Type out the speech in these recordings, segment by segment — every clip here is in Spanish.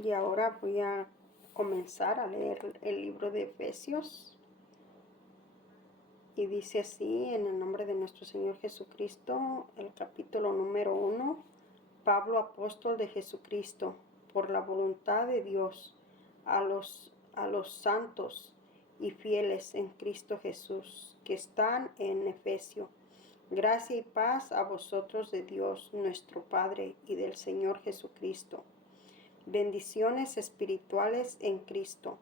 Y ahora voy a comenzar a leer el libro de Efesios. Y dice así, en el nombre de nuestro Señor Jesucristo, el capítulo número 1, Pablo, apóstol de Jesucristo, por la voluntad de Dios, a los santos y fieles en Cristo Jesús, que están en Efesio. Gracia y paz a vosotros de Dios, nuestro Padre, y del Señor Jesucristo. Bendiciones espirituales en Cristo.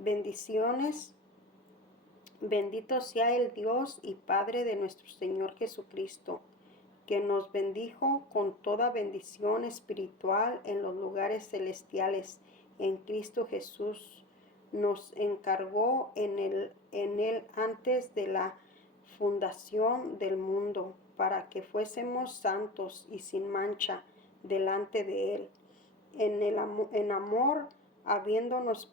Bendiciones. Bendito sea el Dios y Padre de nuestro Señor Jesucristo, que nos bendijo con toda bendición espiritual en los lugares celestiales en Cristo Jesús. Nos encargó en él antes de la fundación del mundo, para que fuésemos santos y sin mancha delante de Él. En amor, habiéndonos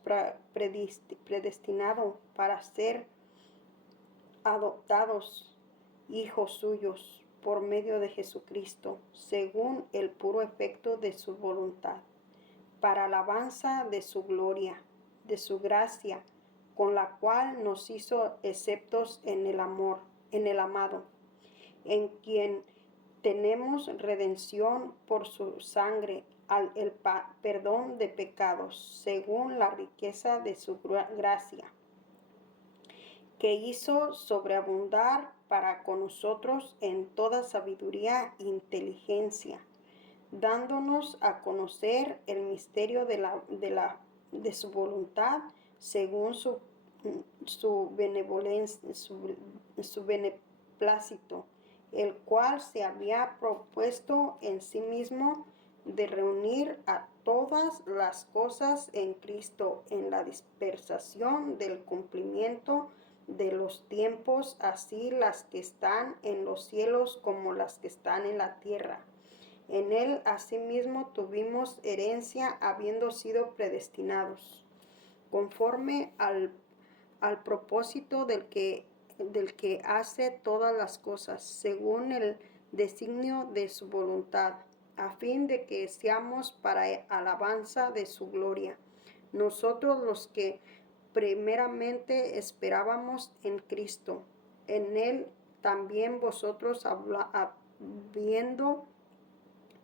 predestinado para ser adoptados hijos suyos por medio de Jesucristo, según el puro efecto de su voluntad, para alabanza de su gloria, de su gracia, con la cual nos hizo aceptos en el amado, en quien tenemos redención por su sangre, el perdón de pecados, según la riqueza de su gracia, que hizo sobreabundar para con nosotros en toda sabiduría e inteligencia, dándonos a conocer el misterio de su voluntad, según su benevolencia, su beneplácito, el cual se había propuesto en sí mismo de reunir a todas las cosas en Cristo en la dispersación del cumplimiento de los tiempos, así las que están en los cielos como las que están en la tierra. En él asimismo tuvimos herencia, habiendo sido predestinados, conforme al propósito del que hace todas las cosas, según el designio de su voluntad, a fin de que seamos para alabanza de su gloria. Nosotros los que primeramente esperábamos en Cristo, en Él también vosotros habiendo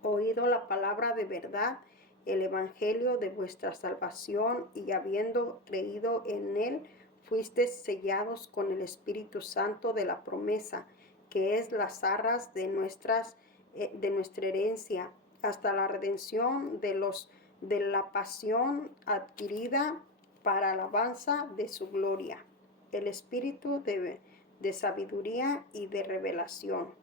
oído la palabra de verdad, el evangelio de vuestra salvación, y habiendo creído en Él, fuisteis sellados con el Espíritu Santo de la promesa, que es las arras de nuestra herencia, hasta la redención de la pasión adquirida para alabanza de su gloria, el Espíritu de sabiduría y de revelación.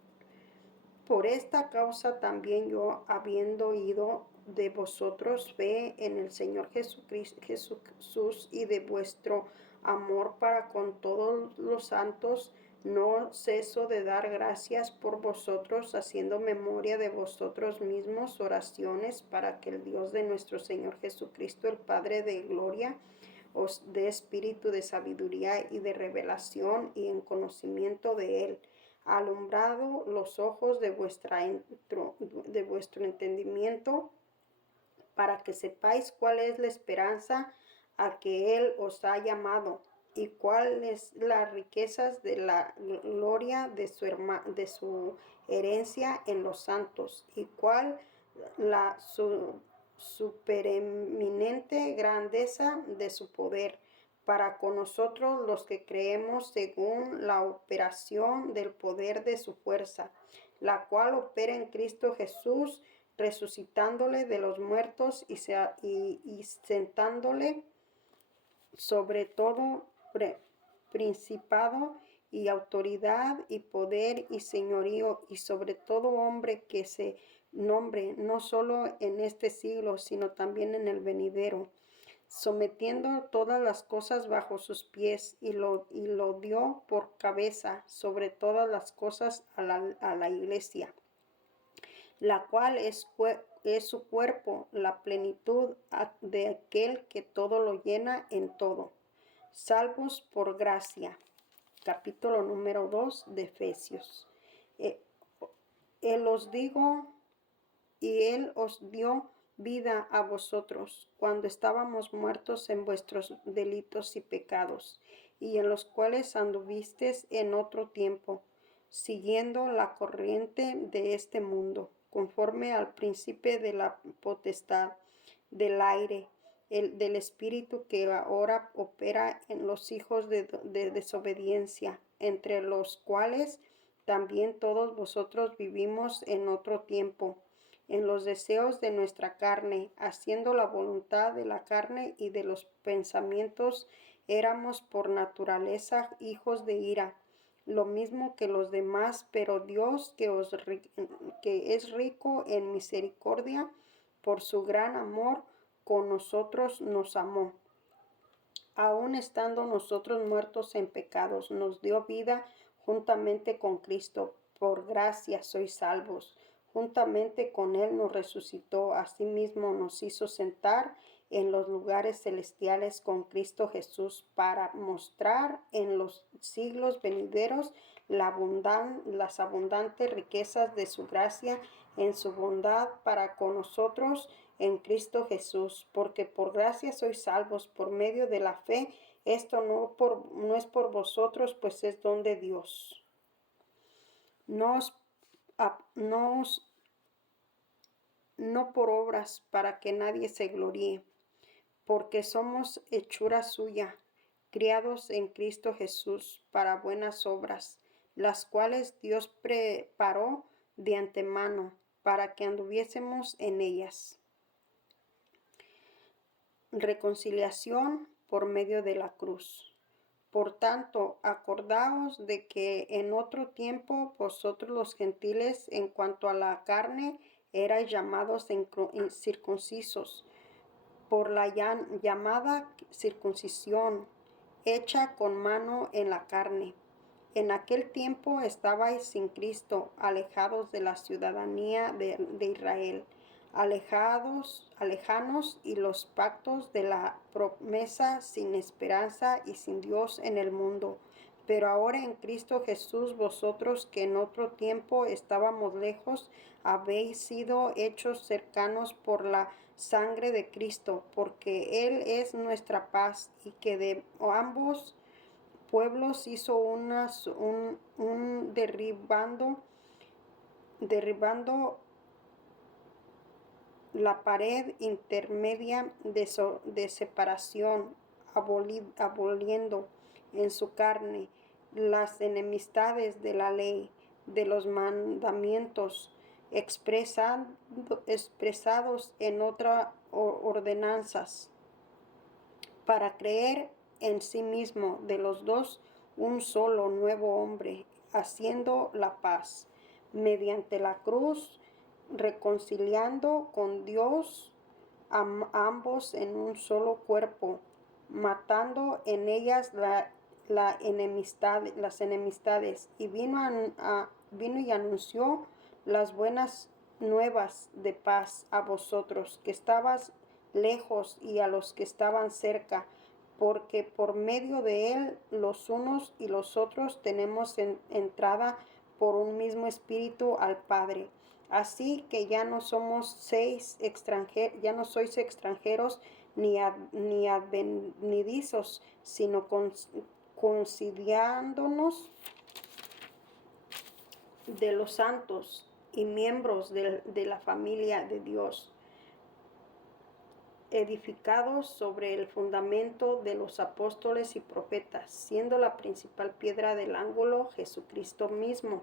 Por esta causa también yo, habiendo oído de vosotros fe en el Señor Jesús y de vuestro amor para con todos los santos, no ceso de dar gracias por vosotros, haciendo memoria de vosotros mismos, oraciones para que el Dios de nuestro Señor Jesucristo, el Padre de gloria, os dé espíritu de sabiduría y de revelación y en conocimiento de Él, alumbrado los ojos de vuestro entendimiento, para que sepáis cuál es la esperanza a que Él os ha llamado, y cuáles las riquezas de la gloria de su herencia en los santos, y cuál su supereminente grandeza de su poder para con nosotros los que creemos, según la operación del poder de su fuerza, la cual opera en Cristo Jesús, resucitándole de los muertos y sentándole sobre todo principado y autoridad y poder y señorío, y sobre todo hombre que se nombre, no solo en este siglo, sino también en el venidero, sometiendo todas las cosas bajo sus pies, y lo dio por cabeza sobre todas las cosas a la iglesia, la cual es su cuerpo, la plenitud de aquel que todo lo llena en todo. Salvos por gracia. Capítulo número 2 de Efesios. Él os dio vida a vosotros, cuando estábamos muertos en vuestros delitos y pecados, y en los cuales anduvisteis en otro tiempo, siguiendo la corriente de este mundo, conforme al príncipe de la potestad del aire, del espíritu que ahora opera en los hijos de desobediencia, entre los cuales también todos vosotros vivimos en otro tiempo, en los deseos de nuestra carne, haciendo la voluntad de la carne y de los pensamientos. Éramos por naturaleza hijos de ira, lo mismo que los demás, pero Dios, que es rico en misericordia, por su gran amor con nosotros nos amó. Aun estando nosotros muertos en pecados, nos dio vida juntamente con Cristo. Por gracia sois salvos. Juntamente con Él nos resucitó. Asimismo nos hizo sentar en los lugares celestiales con Cristo Jesús, para mostrar en los siglos venideros las abundantes riquezas de su gracia en su bondad para con nosotros en Cristo Jesús, porque por gracia sois salvos por medio de la fe. Esto no es por vosotros, pues es don de Dios. No por obras, para que nadie se gloríe, porque somos hechura suya, criados en Cristo Jesús para buenas obras, las cuales Dios preparó de antemano para que anduviésemos en ellas. Reconciliación por medio de la cruz. Por tanto, acordaos de que en otro tiempo vosotros los gentiles, en cuanto a la carne, erais llamados incircuncisos por la llamada circuncisión, hecha con mano en la carne. En aquel tiempo estabais sin Cristo, alejados de la ciudadanía de Israel, lejanos y los pactos de la promesa, sin esperanza y sin Dios en el mundo. Pero ahora en Cristo Jesús, vosotros que en otro tiempo estábamos lejos, habéis sido hechos cercanos por la sangre de Cristo, porque Él es nuestra paz, y que de ambos pueblos hizo derribando la pared intermedia de separación, aboliendo en su carne las enemistades de la ley, de los mandamientos expresados en otras ordenanzas, para creer en sí mismo de los dos un solo nuevo hombre, haciendo la paz mediante la cruz, reconciliando con Dios a ambos en un solo cuerpo, matando en ellas las enemistades, y vino y anunció las buenas nuevas de paz a vosotros que estabas lejos y a los que estaban cerca, porque por medio de él los unos y los otros tenemos entrada por un mismo espíritu al Padre. Así que ya no sois extranjeros ni advenedizos, sino conciliándonos de los santos y miembros de la familia de Dios, edificados sobre el fundamento de los apóstoles y profetas, siendo la principal piedra del ángulo Jesucristo mismo,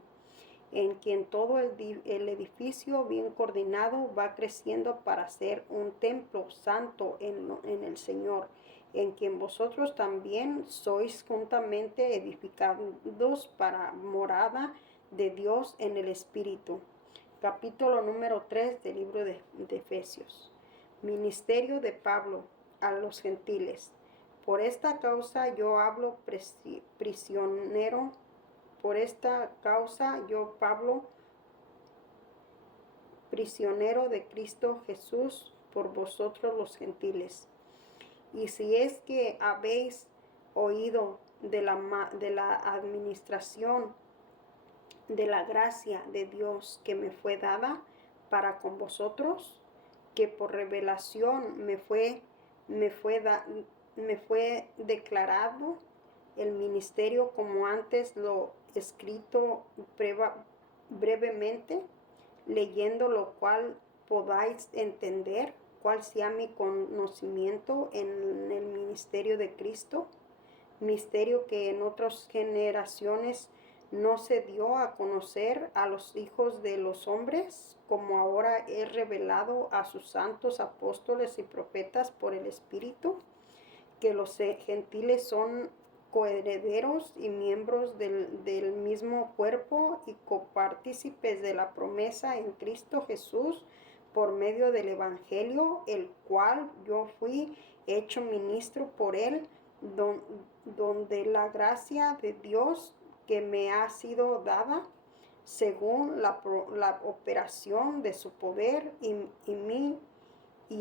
en quien todo el edificio bien coordinado va creciendo para ser un templo santo en el Señor, en quien vosotros también sois juntamente edificados para morada de Dios en el Espíritu. Capítulo número 3 del libro de Efesios. Ministerio de Pablo a los gentiles. Por esta causa yo hablo prisionero. Por esta causa yo, Pablo, prisionero de Cristo Jesús, por vosotros los gentiles. Y si es que habéis oído de la administración de la gracia de Dios que me fue dada para con vosotros, que por revelación me fue declarado el ministerio como antes lo escrito brevemente, leyendo lo cual podáis entender cuál sea mi conocimiento en el ministerio de Cristo, misterio que en otras generaciones no se dio a conocer a los hijos de los hombres, como ahora es revelado a sus santos apóstoles y profetas por el Espíritu, que los gentiles son coherederos y miembros del mismo cuerpo y copartícipes de la promesa en Cristo Jesús por medio del Evangelio, el cual yo fui hecho ministro por él, donde la gracia de Dios que me ha sido dada según la operación de su poder y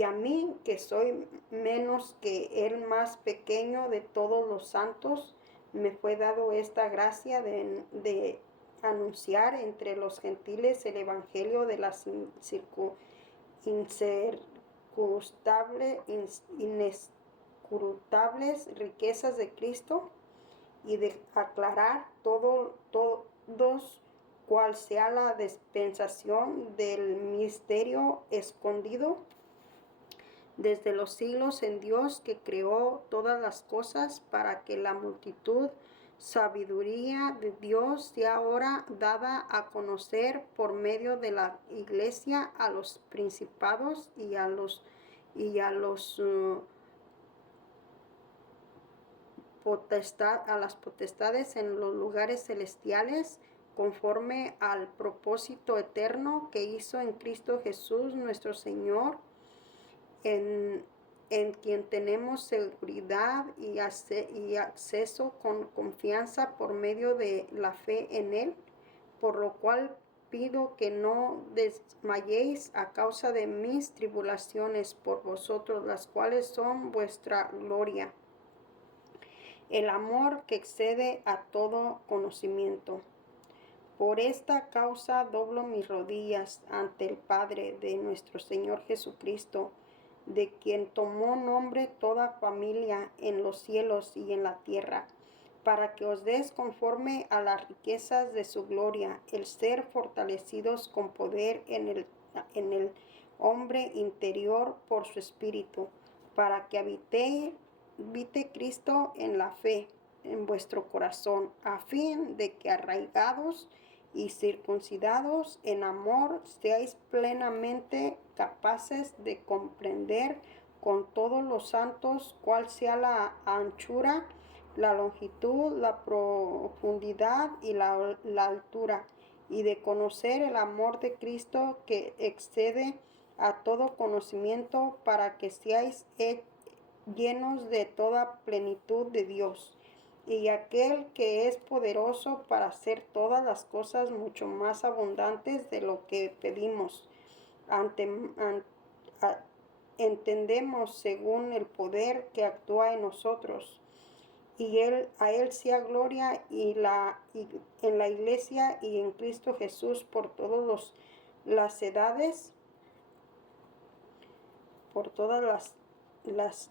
a mí, que soy menos que el más pequeño de todos los santos, me fue dado esta gracia de anunciar entre los gentiles el evangelio de las inescrutables riquezas de Cristo, y de aclarar todos cuál sea la dispensación del misterio escondido desde los siglos en Dios, que creó todas las cosas, para que la multitud sabiduría de Dios sea ahora dada a conocer por medio de la iglesia a los principados y a las potestades en los lugares celestiales, conforme al propósito eterno que hizo en Cristo Jesús nuestro Señor, en quien tenemos seguridad y acceso con confianza por medio de la fe en Él, por lo cual pido que no desmayéis a causa de mis tribulaciones por vosotros, las cuales son vuestra gloria, el amor que excede a todo conocimiento. Por esta causa doblo mis rodillas ante el Padre de nuestro Señor Jesucristo, de quien tomó nombre toda familia en los cielos y en la tierra, para que os des conforme a las riquezas de su gloria, el ser fortalecidos con poder en el hombre interior por su Espíritu, para que habite Cristo en la fe en vuestro corazón, a fin de que arraigados y circuncidados en amor seáis plenamente capaces de comprender con todos los santos cuál sea la anchura, la longitud, la profundidad y la altura, y de conocer el amor de Cristo que excede a todo conocimiento, para que seáis llenos de toda plenitud de Dios. Y aquel que es poderoso para hacer todas las cosas mucho más abundantes de lo que pedimos, entendemos, según el poder que actúa en nosotros. Y a él sea gloria y en la iglesia y en Cristo Jesús por todas las edades, por todas las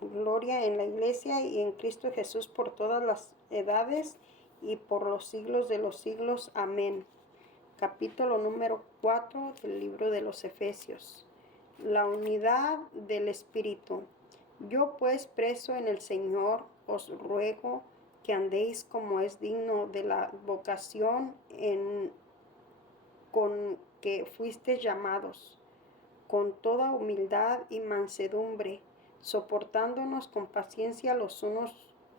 gloria en la iglesia y en Cristo Jesús por todas las edades y por los siglos de los siglos. Amén. Capítulo número 4 del libro de los Efesios. La unidad del Espíritu. Yo pues, preso en el Señor, os ruego que andéis como es digno de la vocación con que fuisteis llamados, con toda humildad y mansedumbre, soportándonos con paciencia los unos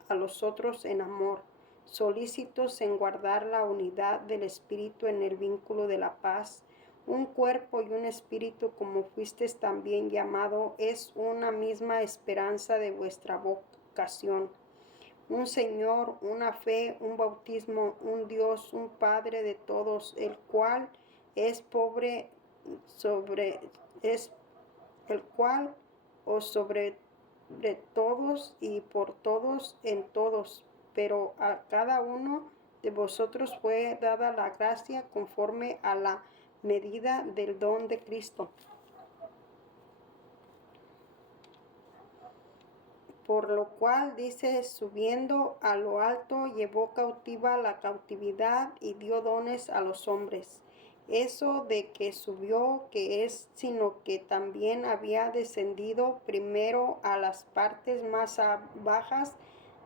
a los otros en amor, solícitos en guardar la unidad del Espíritu en el vínculo de la paz. Un cuerpo y un espíritu, como fuisteis también llamado, es una misma esperanza de vuestra vocación. Un Señor, una fe, un bautismo, un Dios, un Padre de todos, el cual os sobre todos y por todos en todos, pero a cada uno de vosotros fue dada la gracia conforme a la medida del don de Cristo. Por lo cual dice, subiendo a lo alto, llevó cautiva la cautividad y dio dones a los hombres. Eso de que subió, que es, sino que también había descendido primero a las partes más bajas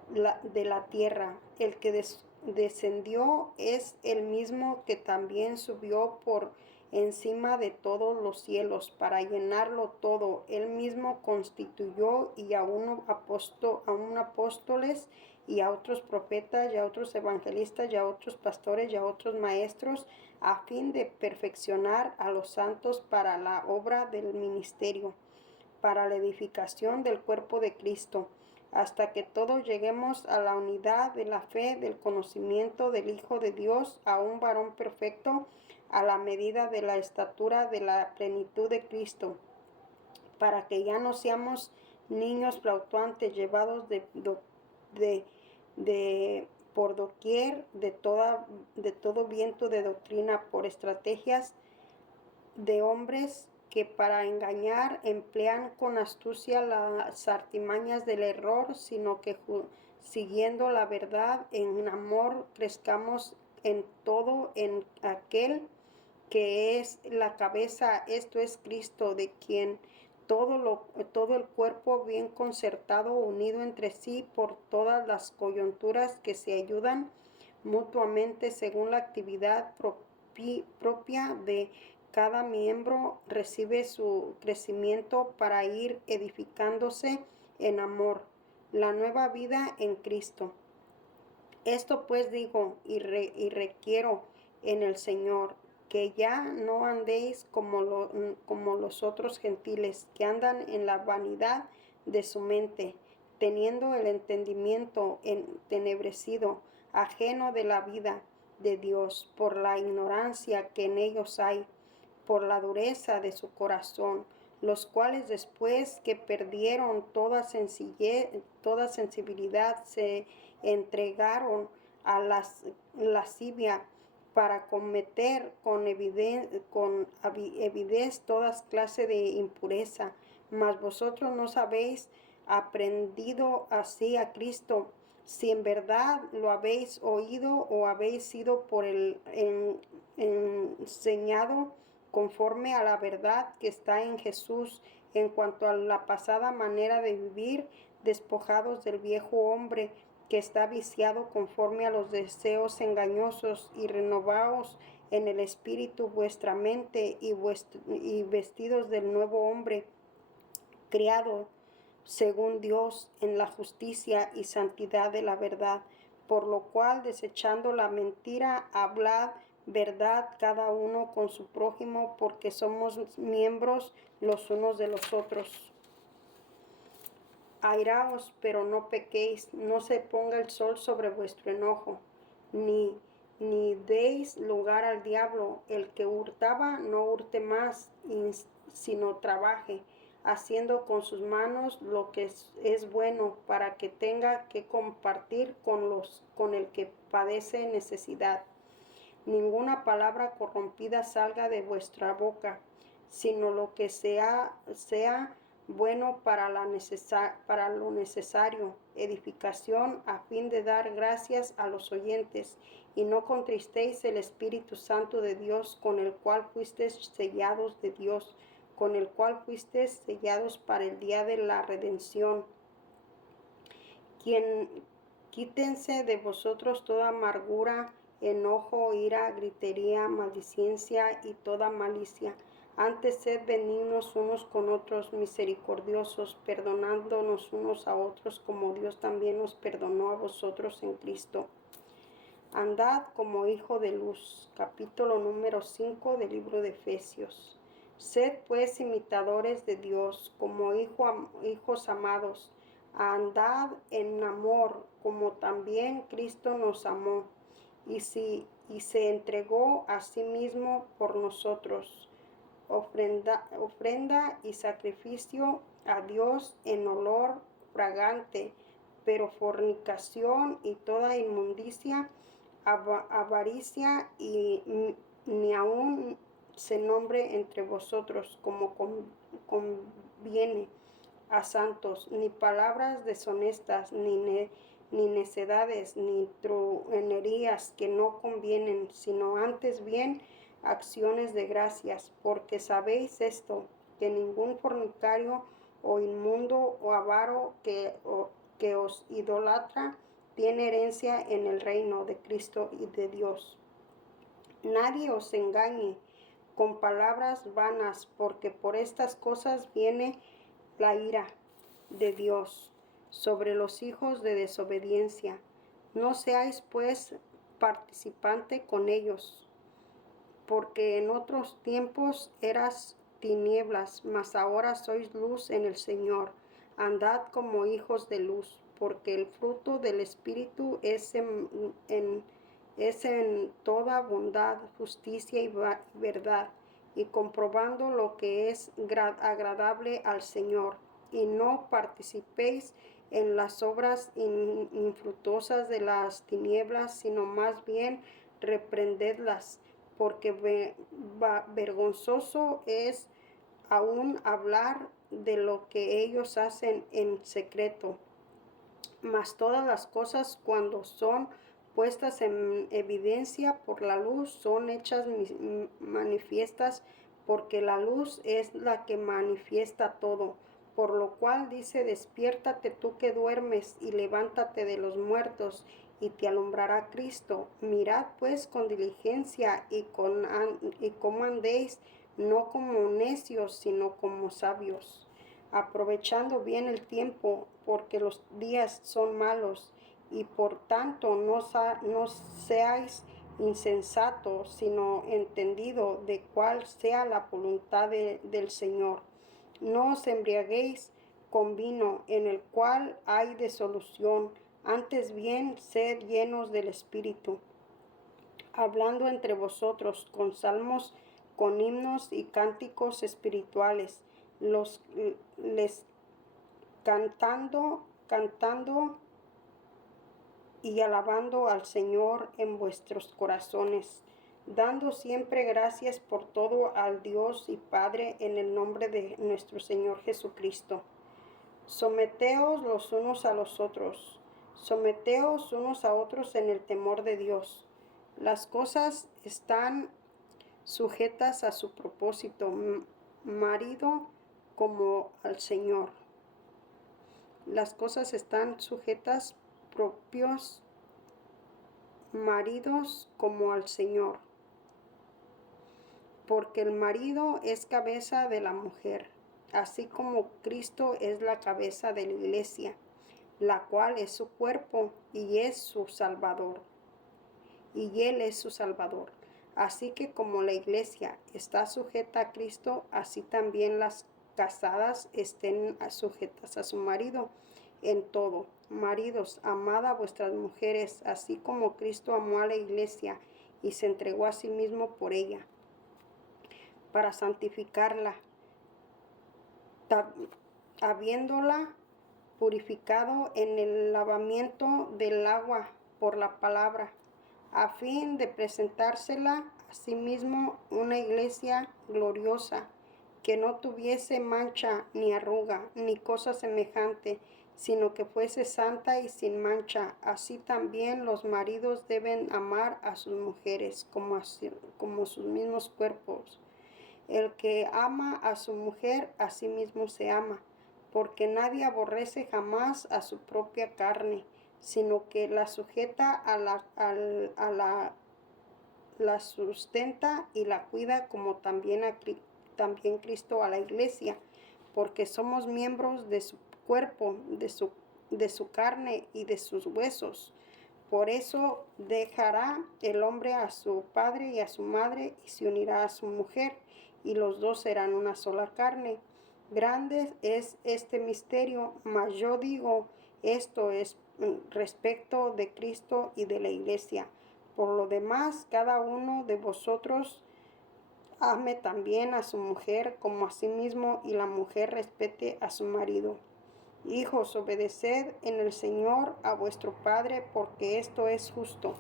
de la tierra. El que descendió es el mismo que también subió por encima de todos los cielos para llenarlo todo. Él mismo constituyó y a unos apóstoles y a otros profetas y a otros evangelistas y a otros pastores y a otros maestros, a fin de perfeccionar a los santos para la obra del ministerio, para la edificación del cuerpo de Cristo, hasta que todos lleguemos a la unidad de la fe, del conocimiento del Hijo de Dios, a un varón perfecto, a la medida de la estatura de la plenitud de Cristo, para que ya no seamos niños fluctuantes, llevados por doquier de todo viento de doctrina, por estrategias de hombres que para engañar emplean con astucia las artimañas del error, sino que siguiendo la verdad en amor crezcamos en todo en aquel que es la cabeza, esto es Cristo, de quien todo el cuerpo bien concertado, unido entre sí por todas las coyunturas que se ayudan mutuamente según la actividad propia de cada miembro, recibe su crecimiento para ir edificándose en amor, la nueva vida en Cristo. Esto pues digo y requiero en el Señor, que ya no andéis como los otros gentiles, que andan en la vanidad de su mente, teniendo el entendimiento entenebrecido, ajeno de la vida de Dios, por la ignorancia que en ellos hay, por la dureza de su corazón, los cuales después que perdieron toda sensibilidad, se entregaron a la lascivia para cometer con avidez todas clases de impureza. Mas vosotros no habéis aprendido así a Cristo, si en verdad lo habéis oído o habéis sido por el enseñado conforme a la verdad que está en Jesús, en cuanto a la pasada manera de vivir, despojados del viejo hombre que está viciado conforme a los deseos engañosos, y renovaos en el espíritu vuestra mente, y vestidos del nuevo hombre, criado según Dios en la justicia y santidad de la verdad, por lo cual, desechando la mentira, hablad verdad cada uno con su prójimo, porque somos miembros los unos de los otros. Airaos, pero no pequéis, no se ponga el sol sobre vuestro enojo, ni deis lugar al diablo. El que hurtaba, no hurte más, sino trabaje, haciendo con sus manos lo que es bueno, para que tenga que compartir con el que padece necesidad. Ninguna palabra corrompida salga de vuestra boca, sino lo que sea bueno para lo necesario, edificación, a fin de dar gracias a los oyentes, y no contristéis el Espíritu Santo de Dios, con el cual fuisteis sellados de Dios, con el cual fuisteis sellados para el día de la redención. Quítense de vosotros toda amargura, enojo, ira, gritería, maldicencia y toda malicia. Antes sed benignos unos con otros, misericordiosos, perdonándonos unos a otros, como Dios también nos perdonó a vosotros en Cristo. Andad como hijo de luz. Capítulo número 5 del libro de Efesios. Sed pues imitadores de Dios, como hijos amados. Andad en amor, como también Cristo nos amó, y se entregó a sí mismo por nosotros, ofrenda y sacrificio a Dios en olor fragante. Pero fornicación y toda inmundicia, avaricia, y ni aun se nombre entre vosotros como conviene a santos, ni palabras deshonestas, ni necedades, ni truenerías que no convienen, sino antes bien acciones de gracias, porque sabéis esto, que ningún fornicario o inmundo o avaro que os idolatra tiene herencia en el reino de Cristo y de Dios. Nadie os engañe con palabras vanas, porque por estas cosas viene la ira de Dios sobre los hijos de desobediencia. No seáis pues participante con ellos, porque en otros tiempos eras tinieblas, mas ahora sois luz en el Señor. Andad como hijos de luz, porque el fruto del Espíritu es en toda bondad, justicia y verdad, y comprobando lo que es agradable al Señor. Y no participéis en las obras infructuosas de las tinieblas, sino más bien reprendedlas, porque vergonzoso es aún hablar de lo que ellos hacen en secreto. Mas todas las cosas, cuando son puestas en evidencia por la luz, son hechas manifiestas, porque la luz es la que manifiesta todo. Por lo cual dice: despiértate tú que duermes, y levántate de los muertos, y te alumbrará Cristo. Mirad pues con diligencia y cómo andéis, no como necios, sino como sabios, aprovechando bien el tiempo, porque los días son malos. Y por tanto no seáis insensatos, sino entendido de cuál sea la voluntad del Señor. No os embriaguéis con vino, en el cual hay disolución, antes bien sed llenos del Espíritu, hablando entre vosotros con salmos, con himnos y cánticos espirituales, les cantando y alabando al Señor en vuestros corazones, dando siempre gracias por todo al Dios y Padre en el nombre de nuestro Señor Jesucristo. Someteos los unos a los otros, someteos unos a otros en el temor de Dios. Las cosas están sujetas a su propósito, marido como al Señor. Las cosas están sujetas propios maridos como al Señor, porque el marido es cabeza de la mujer, así como Cristo es la cabeza de la iglesia, la cual es su cuerpo y es su Salvador. Y Él es su Salvador. Así que como la iglesia está sujeta a Cristo, así también las casadas estén sujetas a su marido en todo. Maridos, amad a vuestras mujeres, así como Cristo amó a la iglesia y se entregó a sí mismo por ella, para santificarla, habiéndola purificado en el lavamiento del agua por la palabra, a fin de presentársela a sí mismo una iglesia gloriosa, que no tuviese mancha, ni arruga, ni cosa semejante, sino que fuese santa y sin mancha. Así también los maridos deben amar a sus mujeres como sus mismos cuerpos. El que ama a su mujer, a sí mismo se ama, porque nadie aborrece jamás a su propia carne, sino que la sujeta la sustenta y la cuida, como también Cristo a la iglesia, porque somos miembros de su cuerpo, de su carne y de sus huesos. Por eso dejará el hombre a su padre y a su madre, y se unirá a su mujer, y los dos serán una sola carne. Grande es este misterio, mas yo digo, esto es respecto de Cristo y de la iglesia. Por lo demás, cada uno de vosotros ame también a su mujer como a sí mismo, y la mujer respete a su marido. Hijos, obedeced en el Señor a vuestro Padre, porque esto es justo.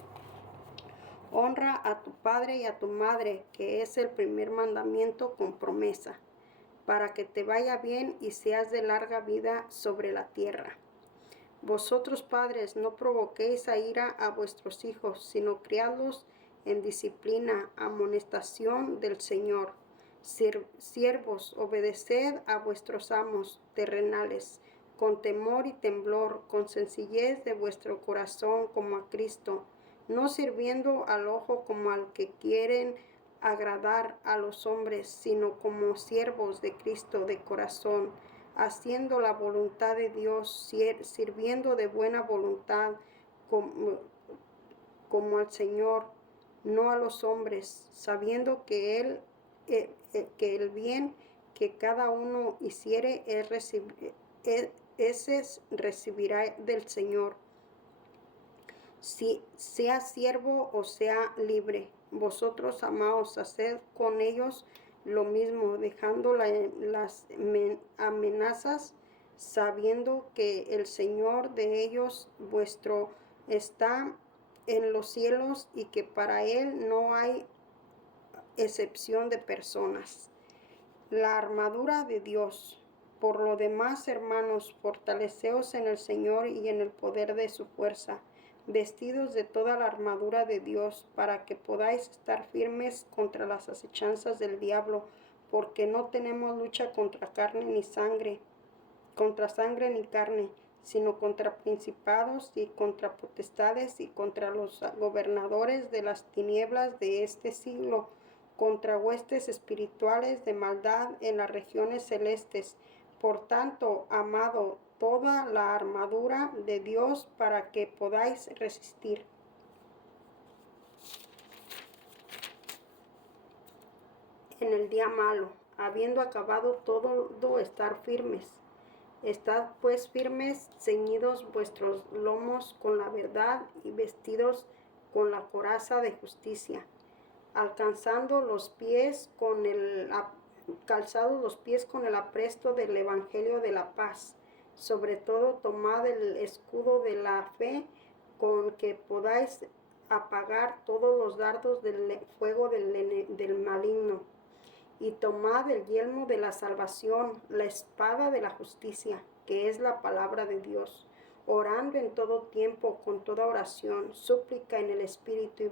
Honra a tu padre y a tu madre, que es el primer mandamiento con promesa, para que te vaya bien y seas de larga vida sobre la tierra. Vosotros, padres, no provoquéis a ira a vuestros hijos, sino criadlos en disciplina, amonestación del Señor. Siervos, obedeced a vuestros amos terrenales, con temor y temblor, con sencillez de vuestro corazón como a Cristo, no sirviendo al ojo como al que quieren agradar a los hombres, sino como siervos de Cristo de corazón, haciendo la voluntad de Dios, sirviendo de buena voluntad como al Señor, no a los hombres, sabiendo que el bien que cada uno hiciere, ese recibirá del Señor, si sea siervo o sea libre. Vosotros, amados, haced con ellos lo mismo, dejando las amenazas, sabiendo que el Señor de ellos vuestro está en los cielos y que para Él no hay excepción de personas. La armadura de Dios. Por lo demás, hermanos, fortaleceos en el Señor y en el poder de su fuerza, vestidos de toda la armadura de Dios, para que podáis estar firmes contra las acechanzas del diablo, porque no tenemos lucha contra sangre ni carne, sino contra principados y contra potestades y contra los gobernadores de las tinieblas de este siglo, contra huestes espirituales de maldad en las regiones celestes. Por tanto, amado, toda la armadura de Dios para que podáis resistir en el día malo, habiendo acabado todo, estar firmes. Estad pues firmes, ceñidos vuestros lomos con la verdad y vestidos con la coraza de justicia, calzados los pies con el apresto del evangelio de la paz. Sobre todo tomad el escudo de la fe, con que podáis apagar todos los dardos del fuego del maligno. Y tomad el yelmo de la salvación, la espada de la justicia, que es la palabra de Dios, orando en todo tiempo con toda oración, súplica en el Espíritu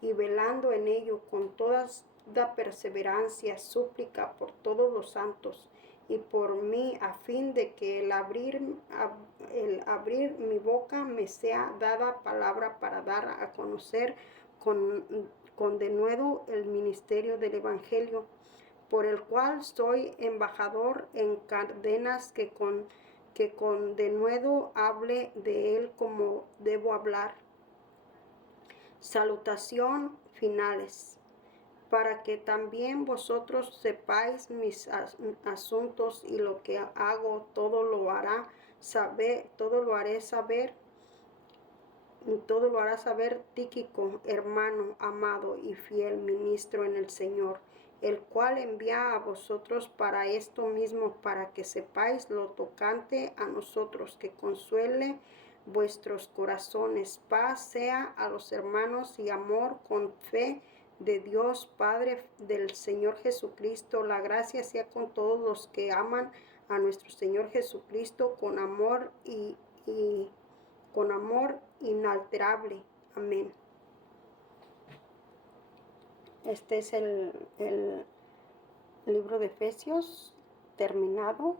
y velando en ello con toda perseverancia, súplica por todos los santos y por mí, a fin de que el abrir mi boca me sea dada palabra para dar a conocer con denuedo el ministerio del Evangelio, por el cual soy embajador en cadenas, que con denuedo hable de él como debo hablar. Salutación finales. Para que también vosotros sepáis mis asuntos y lo que hago, todo lo hará saber Tíquico, hermano amado y fiel ministro en el Señor, el cual envía a vosotros para esto mismo, para que sepáis lo tocante a nosotros, que consuele vuestros corazones. Paz sea a los hermanos y amor con fe de Dios Padre, del Señor Jesucristo. La gracia sea con todos los que aman a nuestro Señor Jesucristo con amor inalterable. Amén. Este es el libro de Efesios terminado.